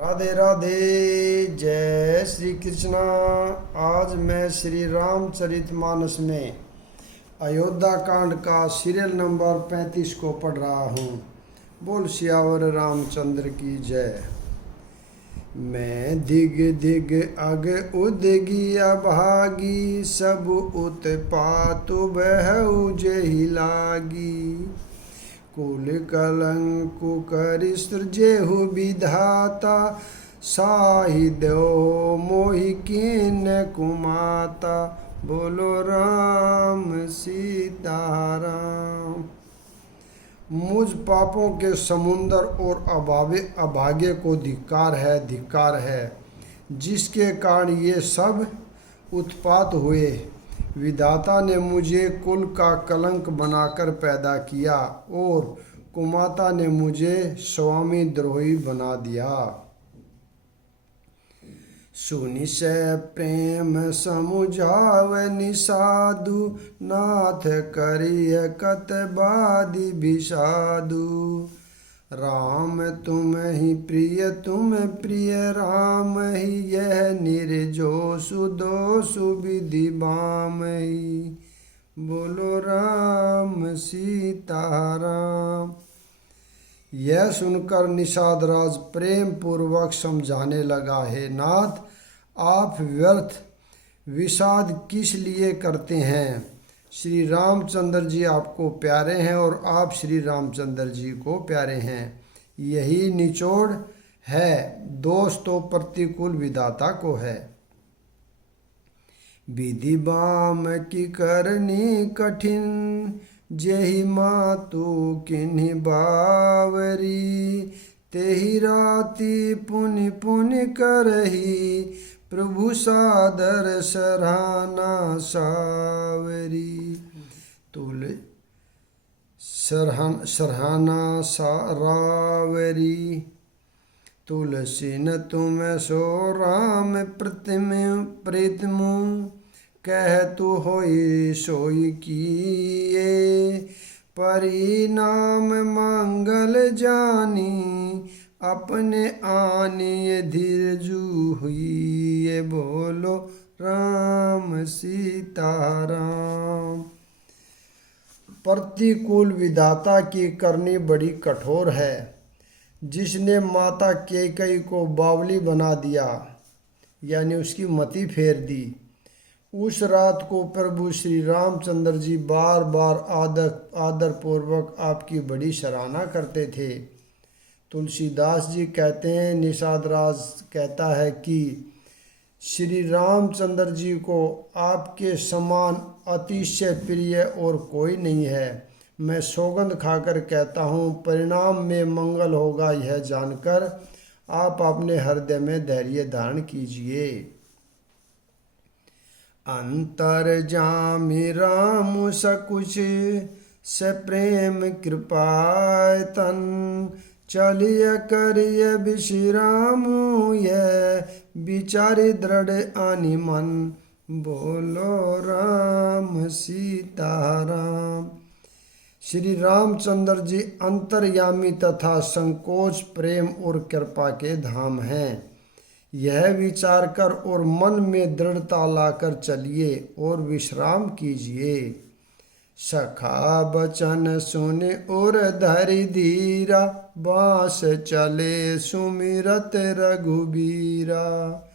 राधे राधे। जय श्री कृष्णा। आज मैं श्री रामचरितमानस में अयोध्या कांड का सीरियल नंबर 35 को पढ़ रहा हूँ। बोल सियावर रामचंद्र की जय। मैं दिग दिग अग उदगी अभागी, सब उत्पात बहु जेहि लागी। कुल कलंकु कर सृजेहु विधाता, साहि देव मोहि कीन कुमाता। बोलो राम सीताराम। मुझ पापों के समुंदर और अभागे को धिक्कार है, जिसके कारण ये सब उत्पात हुए। विधाता ने मुझे कुल का कलंक बनाकर पैदा किया और कुमाता ने मुझे स्वामी द्रोही बना दिया। सुनि से प्रेम समुझाव निसाधु, नाथ करिय कतबादि विषादु। राम तुम ही प्रिय राम ही, यह निर्जोषु दोषु विधि बाम ही। बोलो राम सीताराम। यह सुनकर निषाद राज प्रेम पूर्वक समझाने लगा, हे नाथ, आप व्यर्थ विषाद किस लिए करते हैं। श्री रामचंद्र जी आपको प्यारे हैं और आप श्री रामचंद्र जी को प्यारे हैं। यही निचोड़ है। दोष तो प्रतिकूल विधाता को है। विधि बाम की करनी कठिन, जेहि मातु किन्हि बावरी। तेहि राति पुनि पुनि करही, प्रभु सादर सराहना सावरी। सराहना सारावरी। तुलसी न तुम सो राम प्रीतमु, कह तु होई सोई किए। परिणाम मंगल जानी, अपने आने धीरजु हुई। बोलो राम सीताराम। प्रतिकूल विधाता की करनी बड़ी कठोर है। जिसने माता कैकेयी को बावली बना दिया, यानी उसकी मति फेर दी, उस रात को प्रभु श्री रामचंद्र जी बार बार आदर पूर्वक आपकी बड़ी सराहना करते थे। तुलसीदास जी कहते हैं, निषाद राज कहता है कि श्री रामचंद्र जी को आपके समान अतिशय प्रिय और कोई नहीं है। मैं सौगंध खाकर कहता हूँ, परिणाम में मंगल होगा यह जानकर आप अपने हृदय में धैर्य धारण कीजिए। अंतर्जामी राम सकुच, से प्रेम कृपायतन। चलिय करिय विश्रामु, यह विचारी दृढ़ आनि मन। बोलो राम सीताराम। श्री रामचंद्र जी अंतर्यामी तथा संकोच, प्रेम और कृपा के धाम हैं। यह विचार कर और मन में दृढ़ता लाकर चलिए और विश्राम कीजिए। सखा बचन सुने और धरि धीरा, बाँस चले सुमिरत रघुबीरा।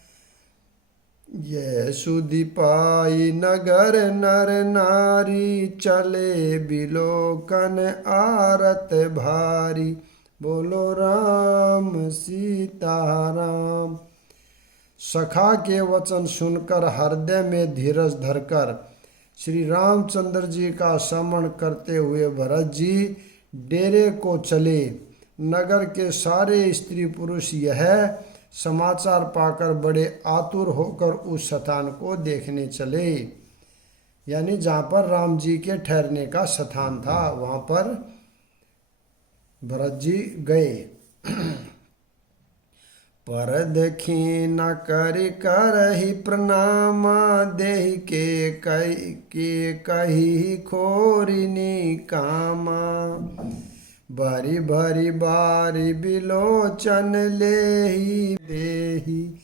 यह सुधि पाई नगर नर नारी, चले बिलोकन आरत भारी। बोलो राम सीताराम। सखा के वचन सुनकर हृदय में धीरज धरकर श्री रामचंद्र जी का स्मरण करते हुए भरत जी डेरे को चले। नगर के सारे स्त्री पुरुष यह समाचार पाकर बड़े आतुर होकर उस स्थान को देखने चले, यानी जहाँ पर राम जी के ठहरने का स्थान था वहाँ पर भरत जी गए। पर देखी न करही प्रणामा, देहि के कही खोरिनी कामा। भरी भरी बारी बिलोचन लेहि देहि।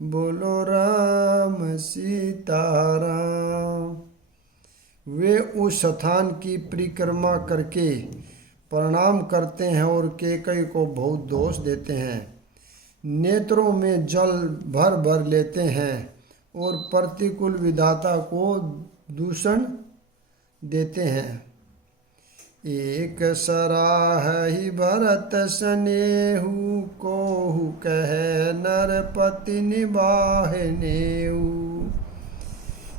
बोलो राम सीताराम। वे उस स्थान की परिक्रमा करके प्रणाम करते हैं और कैकेयी को बहुत दोष देते हैं। नेत्रों में जल भर भर लेते हैं और प्रतिकूल विधाता को दूषण देते हैं। एक सराहि भरत स्नेहु, कोहु कहे नरपति निबाहनेहु।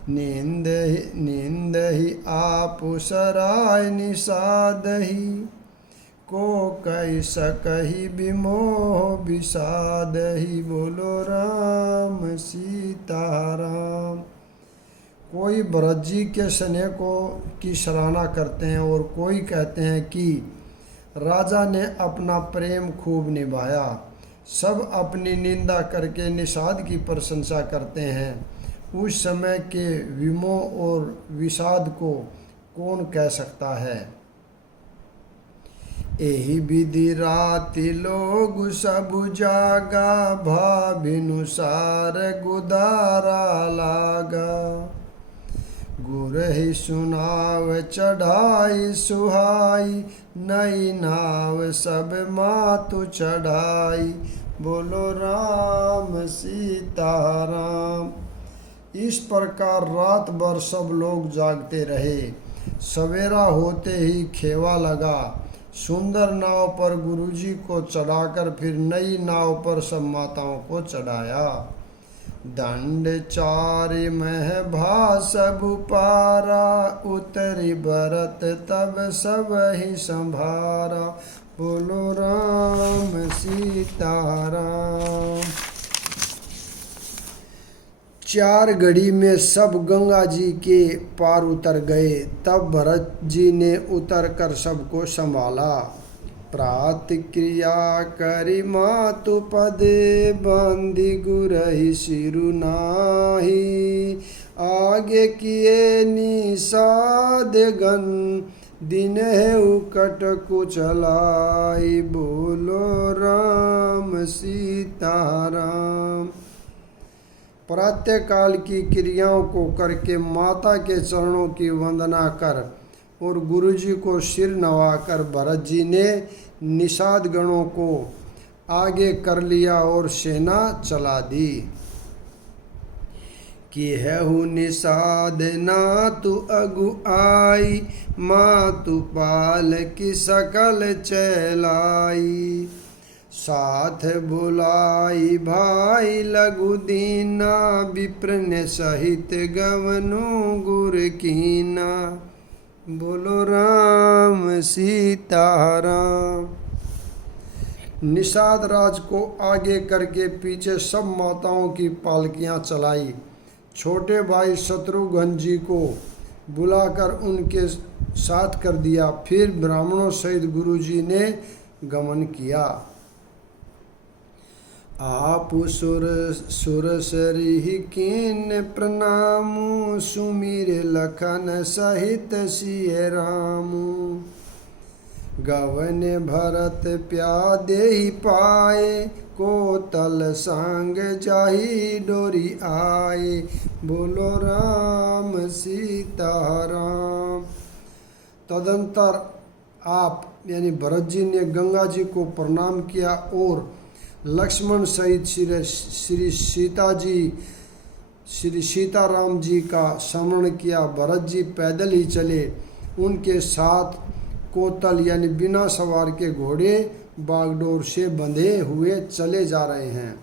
नींदहि आपु सराय निषादहि, को कहि सकहि विमोह विषादहि। बोलो राम सीताराम। कोई भरत जी के स्नेह की सराहना करते हैं और कोई कहते हैं कि राजा ने अपना प्रेम खूब निभाया। सब अपनी निंदा करके निषाद की प्रशंसा करते हैं। उस समय के विमोह और विषाद को कौन कह सकता है। एहि विधि राति लोग सब जागा, भाभिनुसार गुदारा लागा। गुरहि सुनाव चढ़ाई सुहाई, नई नाव सब मातु चढ़ाई। बोलो राम सीताराम। इस प्रकार रात भर सब लोग जागते रहे। सवेरा होते ही खेवा लगा। सुंदर नाव पर गुरुजी को चढ़ाकर फिर नई नाव पर सब माताओं को चढ़ाया। दंड चारि मह भासब पारा, उतरी भरत तब सब ही संभारा। बोलो राम सीताराम। 4 घड़ी में सब गंगा जी के पार उतर गए। तब भरत जी ने उतर कर सबको संभाला। प्रातक्रिया करि मातु पदे, बांधि गुरहि सिरु नाहि। आगे किए निषाद गण, दिन हेउ कटकु चलाई। बोलो राम सीताराम। प्रातःकाल की क्रियाओं को करके माता के चरणों की वंदना कर और गुरुजी को सिर नवाकर भरत जी ने निषाद गणों को आगे कर लिया और सेना चला दी। कि हेहु निषाद नातु अगुआई, मातु पाल की सकल चलाई। साथ बुलाई भाई लघु दीना, विप्र सहित गवनु गुर कीना। बोलो राम सीताराम। निषाद राज को आगे करके पीछे सब माताओं की पालकियां चलाई। छोटे भाई शत्रुघ्न जी को बुलाकर उनके साथ कर दिया। फिर ब्राह्मणों सहित गुरुजी ने गमन किया। आप सुरसरि कीन प्रणामु, सुमिर लखन सहित सिय रामु। गवन भरत प्यादेहि पाए, कोतल सांग जाहि डोरी आए। बोलो राम सीताराम। तदंतर आप यानी भरत जी ने गंगा जी को प्रणाम किया और लक्ष्मण सहित श्री सीताराम जी का स्मरण किया। भरत जी पैदल ही चले। उनके साथ कोतल यानी बिना सवार के घोड़े बागडोर से बंधे हुए चले जा रहे हैं।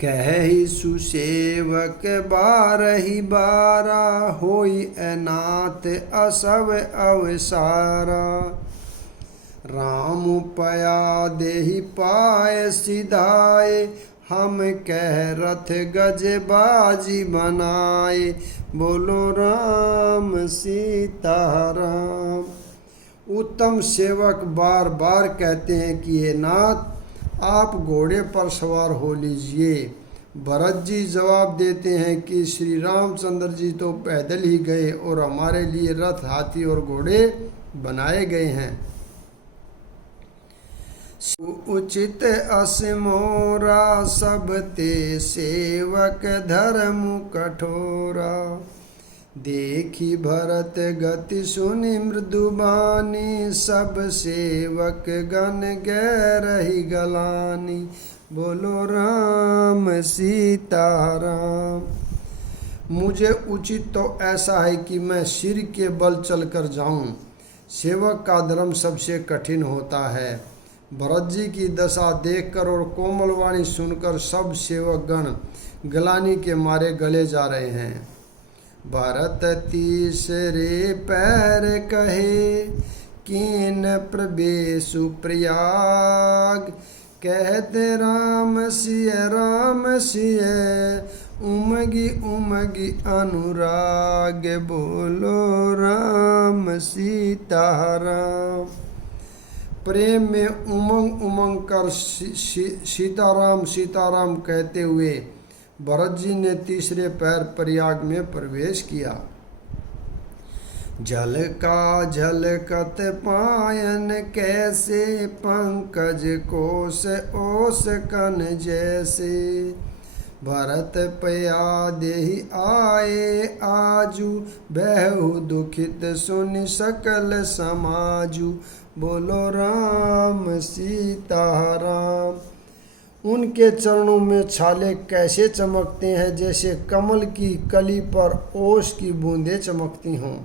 कहि सुसेवक बारहि बारा, होई अनाथ असव अवसारा। राम पया देहि पाय सिधाए, हम कह रथ गज बाजी बनाए। बोलो राम सीताराम। उत्तम सेवक बार बार कहते हैं कि ये नाथ आप घोड़े पर सवार हो लीजिए। भरत जी जवाब देते हैं कि श्री रामचंद्र जी तो पैदल ही गए और हमारे लिए रथ, हाथी और घोड़े बनाए गए हैं। उचित अस मोरा सब ते सेवक धर्म कठोरा। देखी भरत गति सुनि मृदुबानी सब सेवक गण गैरही गलानी। बोलो राम सीता राम। मुझे उचित तो ऐसा है कि मैं सिर के बल चलकर जाऊं। सेवक का धर्म सबसे कठिन होता है। भरत जी की दशा देखकर और कोमल वाणी सुनकर सब सेवक गण गलानी के मारे गले जा रहे हैं। भरत तीसरे पैर कहे कीन प्रवेशु प्रयाग। कहते राम सिय उमगी उमगी अनुराग। बोलो राम सीता राम। प्रेम में उमंग उमंग कर सीताराम सीताराम कहते हुए भरत जी ने तीसरे पैर प्रयाग में प्रवेश किया। जल का झलकत पायन कैसे पंकज कोस ओस कन जैसे। भरत पया देहि आए आजू बहु दुखित सुनि सकल समाजू। बोलो राम सीता राम। उनके चरणों में छाले कैसे चमकते हैं जैसे कमल की कली पर ओस की बूंदें चमकती हों।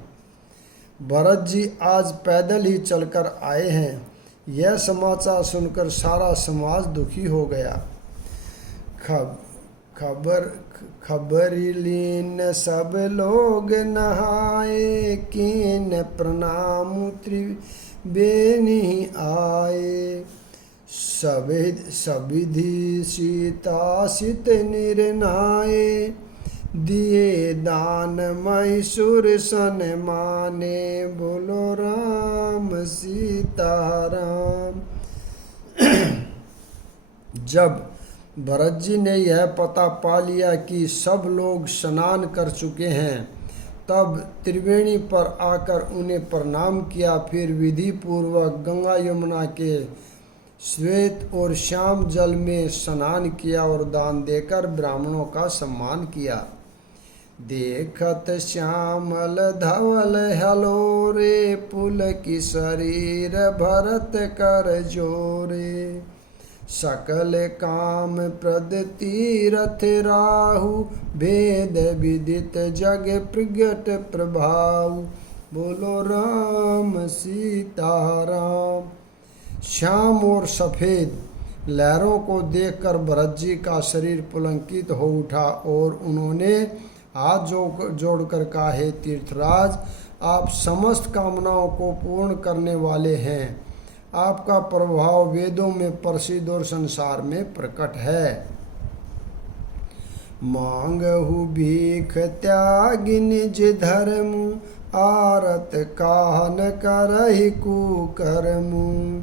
भरत जी आज पैदल ही चलकर आए हैं। यह समाचार सुनकर सारा समाज दुखी हो गया। खबरी लीन सब लोग नहाए कीन प्रणाम त्रिवेणी आए। सविधि सीता सित निर्नाए दिए दान मैसूर सन माने। बोलो राम सीता राम। जब भरत जी ने यह पता पा लिया कि सब लोग स्नान कर चुके हैं तब त्रिवेणी पर आकर उन्हें प्रणाम किया। फिर विधि पूर्वक गंगा यमुना के श्वेत और श्याम जल में स्नान किया और दान देकर ब्राह्मणों का सम्मान किया। देखत श्यामल धवल हलोरे पुल की शरीर भरत कर जोरे। सकल काम प्रद तीरथ राहु भेद विदित जग प्रगट प्रभाव। बोलो राम सीता राम। श्याम और सफ़ेद लहरों को देखकर भरत जी का शरीर पुलंकित हो उठा और उन्होंने हाथ जोड़कर कहा, हे तीर्थराज, आप समस्त कामनाओं को पूर्ण करने वाले हैं। आपका प्रभाव वेदों में प्रसिद्ध और संसार में प्रकट है। मांगहु भीख त्याग निज धर्म आरत काहन करहि कुकर्मु।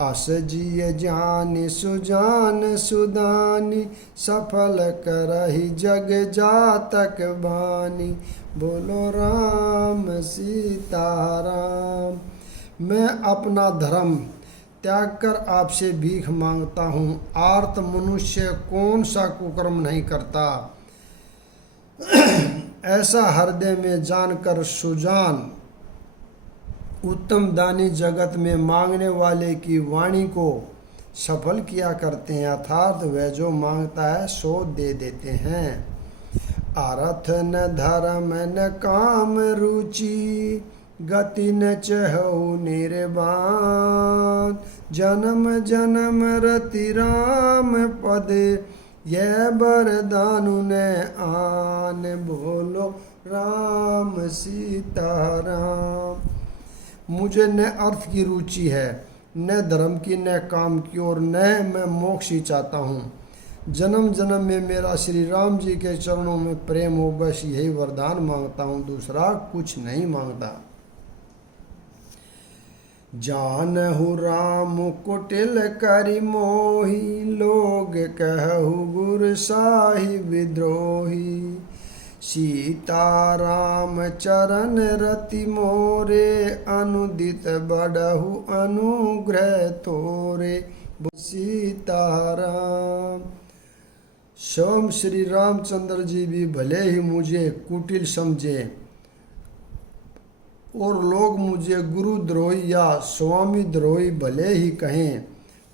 अस जिय जानि सुजान सुदानी सफल करहि जग जातक बानी। बोलो राम सीता राम। मैं अपना धर्म त्याग कर आपसे भीख मांगता हूँ। आर्त मनुष्य कौन सा कुकर्म नहीं करता। ऐसा हृदय में जानकर सुजान उत्तम दानी जगत में मांगने वाले की वाणी को सफल किया करते हैं, अर्थात वह जो मांगता है सो दे देते हैं। अर्थ न धर्म न काम रुचि गति न चहु निर्वाण। जन्म जन्म रति राम पद यह वरदानु न आन। बोलो राम सीता राम। मुझे न अर्थ की रुचि है, न धर्म की, न काम की, और न मैं मोक्ष ही चाहता हूँ। जन्म जन्म में मेरा श्री राम जी के चरणों में प्रेम हो, बस यही वरदान मांगता हूँ, दूसरा कुछ नहीं मांगता। जानहु राम कुटिल करि मोहि, लोग कहु गुर साहि विद्रोही। सीताराम चरण रति मोरे, अनुदित बढ़हु अनुग्रह तोरे। सीताराम। स्वयं श्री रामचंद्र जी भी भले ही मुझे कुटिल समझे और लोग मुझे गुरुद्रोही या स्वामी द्रोही भले ही कहें,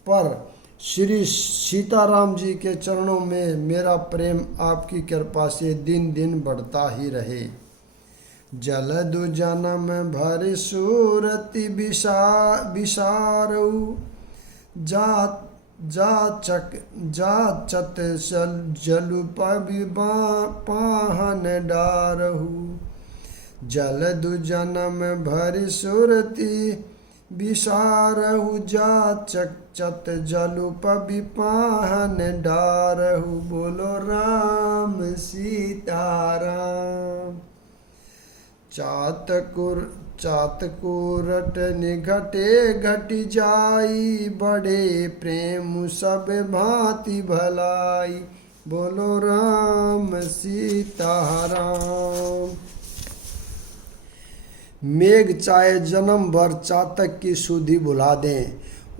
पर श्री सीताराम जी के चरणों में मेरा प्रेम आपकी कृपा से दिन दिन बढ़ता ही रहे। जलदु जन्म भरि सूरति विसारऊ, जाचत जलु पाहन डारहु। जलदु जन्म भरि सुरति विसारहु, जाचत जलु पाहन डारहु। बोलो राम सीताराम। चातकुरट निघटे घट जाई, बड़े प्रेम सब भांति भलाई। बोलो राम सीताराम। मेघ चाहे जन्म भर चातक की सुधि भुला दें,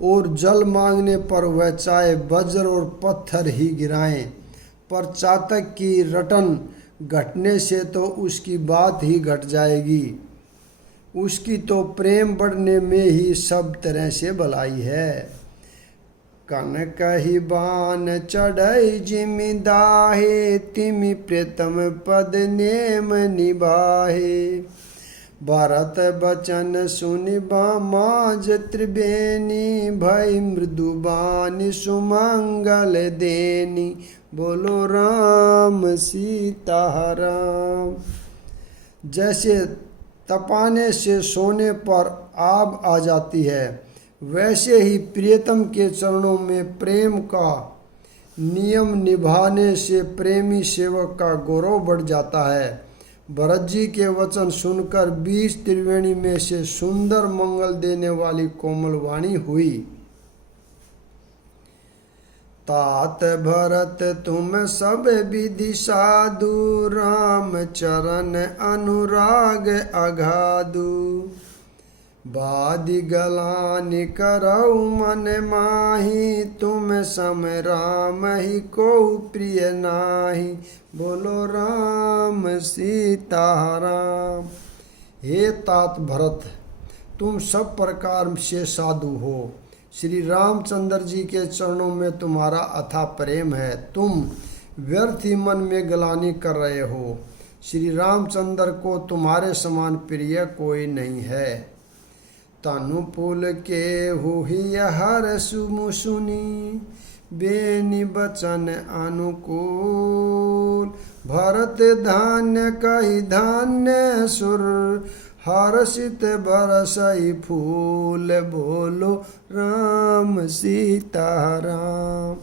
और जल मांगने पर वह चाहे वज्र और पत्थर ही गिराएं, पर चातक की रटन घटने से तो उसकी बात ही घट जाएगी। उसकी तो प्रेम बढ़ने में ही सब तरह से भलाई है। कनक ही बान चढ़ई जिमि दाहे, तिमि प्रीतम पद नेम निबाहे। भरत बचन सुनि बामाज त्रिवेणी, भई मृदुबानी सुमंगल देनी। बोलो राम सीताराम। जैसे तपाने से सोने पर आग आ जाती है, वैसे ही प्रियतम के चरणों में प्रेम का नियम निभाने से प्रेमी सेवक का गौरव बढ़ जाता है। भरत जी के वचन सुनकर 20 त्रिवेणी में से सुंदर मंगल देने वाली कोमल वाणी हुई। तात भरत तुम सब विधि साधु, राम चरण अनुराग अगाधु। बादि गलानि करऊ मन माही, तुम सम राम ही को प्रिय नाही। बोलो राम सीताराम। हे तात भरत, तुम सब प्रकार से साधु हो। श्री रामचंद्र जी के चरणों में तुम्हारा अथाह प्रेम है। तुम व्यर्थ ही मन में गलानी कर रहे हो। श्री रामचंद्र को तुम्हारे समान प्रिय कोई नहीं है। तनु पुल के हुई हर सुमु सुनी, बेनी बचन अनुकूल। भरत धान्य कही धान्य सुर, हर्षित बरसई फूल। बोलो राम सीताराम।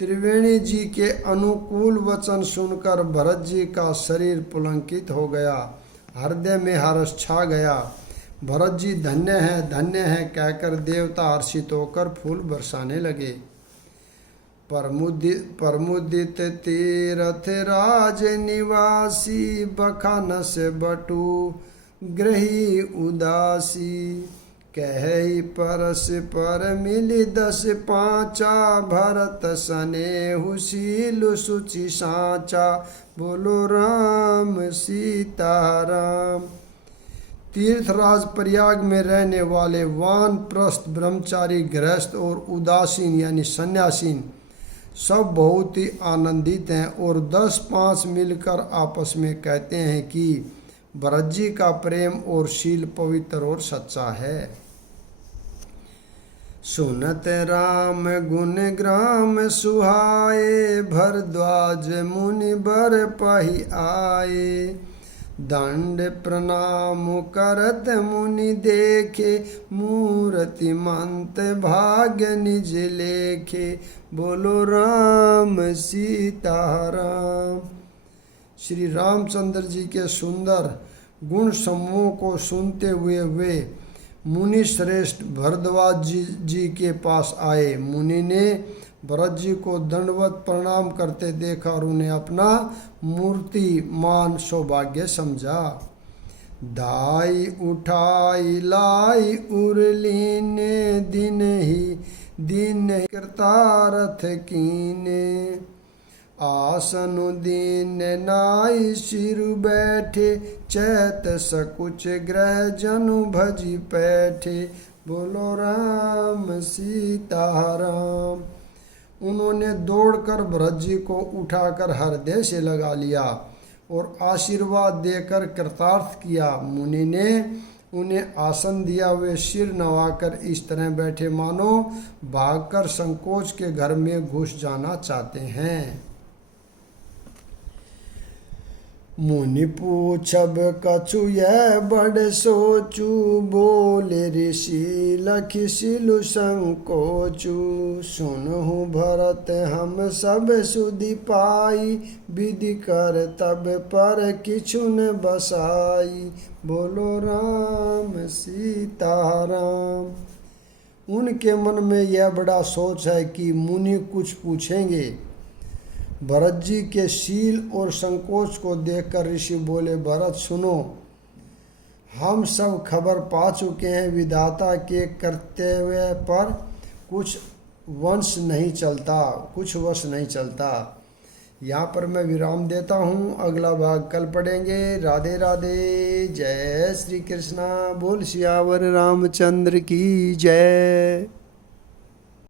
त्रिवेणी जी के अनुकूल वचन सुनकर भरत जी का शरीर पुलंकित हो गया, हृदय में हर्ष छा गया। भरत जी धन्य है कहकर देवता हर्षित होकर फूल बरसाने लगे। परमुदित तीरथ राज निवासी, बखानस बटु ग्रही उदासी। कहि परस पर मिली 10 पाँचा, भरत सनेहु शील सुचि साचा। बोलो राम सीताराम। तीर्थराज प्रयाग में रहने वाले वानप्रस्थ, ब्रह्मचारी, गृहस्थ और उदासीन यानी सन्यासीन सब बहुत ही आनंदित हैं और 10-5 मिलकर आपस में कहते हैं कि भरत जी का प्रेम और शील पवित्र और सच्चा है। सुनत राम गुण ग्राम सुहाए, भरद्वाज मुनि बर पहि आए। दंड प्रणाम करत मुनि देखे, मूर्ति मंत भाग्य निज लेखे। बोलो राम सीताराम। श्री रामचंद्र जी के सुंदर गुण समूह को सुनते हुए वे मुनि श्रेष्ठ भरद्वाज जी के पास आए। मुनि ने भरत जी को दंडवत प्रणाम करते देखा और उन्हें अपना मूर्तिमान सौभाग्य समझा। दाई उठाई लाई उरलीने दिन ही दिन कृतारथ कीने। आसन दीन नाई सिर बैठे चैत सकुच ग्रह जनु भजी पैठे। बोलो राम सीताराम। उन्होंने दौड़कर भरत जी को उठाकर हृदय से लगा लिया और आशीर्वाद देकर कृतार्थ किया। मुनि ने उन्हें आसन दिया। वे सिर नवाकर इस तरह बैठे मानो भागकर संकोच के घर में घुस जाना चाहते हैं। मुनि पूछब कछु यह बड़ सोचू। बोले ऋषि लखि सिलु संकोचू। सुनहु भरत हम सब सुधि पाई। विधि कर तब पर किछु न बसाई। बोलो राम सीताराम। उनके मन में यह बड़ा सोच है कि मुनि कुछ पूछेंगे। भरत जी के शील और संकोच को देखकर ऋषि बोले, भरत सुनो, हम सब खबर पा चुके हैं। विधाता के कर्तव्य पर कुछ वश नहीं चलता। यहाँ पर मैं विराम देता हूँ। अगला भाग कल पढ़ेंगे। राधे राधे। जय श्री कृष्णा। बोल सियावर रामचंद्र की जय।